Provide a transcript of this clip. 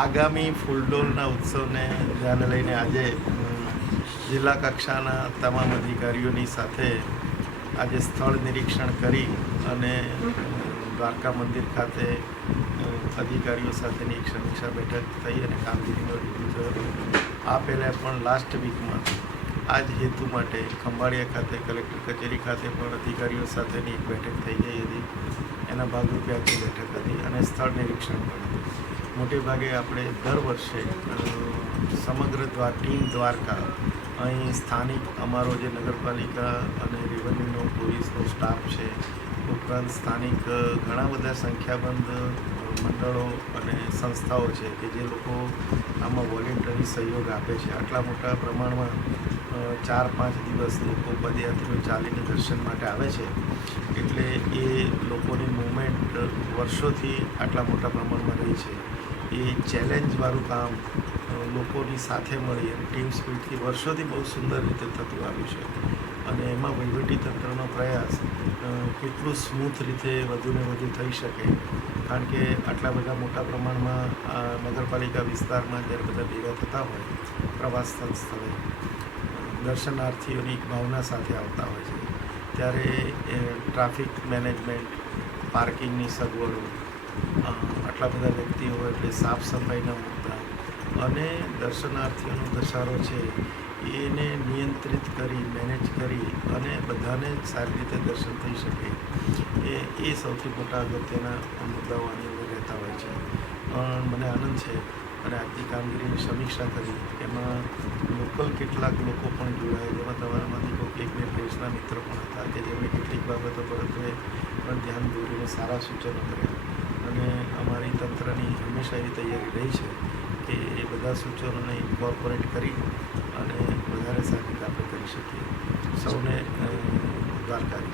આગામી ફૂલડોલના ઉત્સવને ધ્યાને લઈને આજે જિલ્લા કક્ષાના તમામ અધિકારીઓની સાથે આજે સ્થળ નિરીક્ષણ કરી અને દ્વારકા મંદિર ખાતે અધિકારીઓ સાથેની એક સમીક્ષા બેઠક થઈ અને કામગીરીનો રિવ્યુ થયો. આ પહેલાં પણ લાસ્ટ વીકમાં આ જ હેતુ માટે ખંભાળિયા ખાતે કલેક્ટર કચેરી ખાતે પણ અધિકારીઓ સાથેની એક બેઠક થઈ ગઈ હતી. એના ભાગરૂપે આખી બેઠક હતી અને સ્થળ નિરીક્ષણ પણ હતું. મોટે ભાગે આપણે દર વર્ષે સમગ્ર ટીમ દ્વારકા અહીં સ્થાનિક અમારો જે નગરપાલિકા અને રેવન્યુનો પોલીસનો સ્ટાફ છે, ઉપરાંત સ્થાનિક ઘણા બધા સંખ્યાબંધ મંડળો અને સંસ્થાઓ છે કે જે લોકો આમાં વોલેન્ટરી સહયોગ આપે છે. આટલા મોટા પ્રમાણમાં 4-5 દિવસ લોકો પદયાત્રીઓ ચાલીને દર્શન માટે આવે છે, એટલે એ લોકોની મૂવમેન્ટ વર્ષોથી આટલા મોટા પ્રમાણમાં રહી છે. એ ચેલેન્જવાળું કામ લોકોની સાથે મળી અને ટીમ સ્પિરિટથી વર્ષોથી બહુ સુંદર રીતે થતું આવ્યું છે અને એમાં વહીવટીતંત્રનો પ્રયાસ કેટલું સ્મૂથ રીતે વધુને વધુ થઈ શકે, કારણ કે આટલા બધા મોટા પ્રમાણમાં નગરપાલિકા વિસ્તારમાં જ્યારે બધા ભેગા થતા હોય પ્રવાસ સ્થળે દર્શનાર્થીઓની એક ભાવના સાથે આવતા હોય છે, ત્યારે ટ્રાફિક મેનેજમેન્ટ, પાર્કિંગની સગવડો, આટલા બધા વ્યક્તિઓ હોય એટલે સાફ સફાઈના મુદ્દા અને દર્શનાર્થીઓનો ધસારો છે એને નિયંત્રિત કરી, મેનેજ કરી અને બધાને સારી રીતે દર્શન થઈ શકે એ સૌથી મોટા અગત્યના મુદ્દાઓ આની અંદર રહેતા હોય છે. પણ મને આનંદ છે અને આજની કામગીરીની સમીક્ષા કરી એમાં લોકલ કેટલાક લોકો પણ જોડાયા, જેમાં તમારામાંથી કોઈ 1-2 પ્રેસના મિત્ર પણ હતા કે જેમણે કેટલીક બાબતો પરત્વે પણ ધ્યાન દોરીને સારા સૂચનો કર્યા અને અમારી તંત્રની હંમેશા એવી તૈયારી રહી છે કે એ બધા સૂચનોને ઇન્કોર્પોરેટ કરી અને વધારે સારી રીતે આપણે કરી શકીએ. સૌને દ્વારકાધીશ.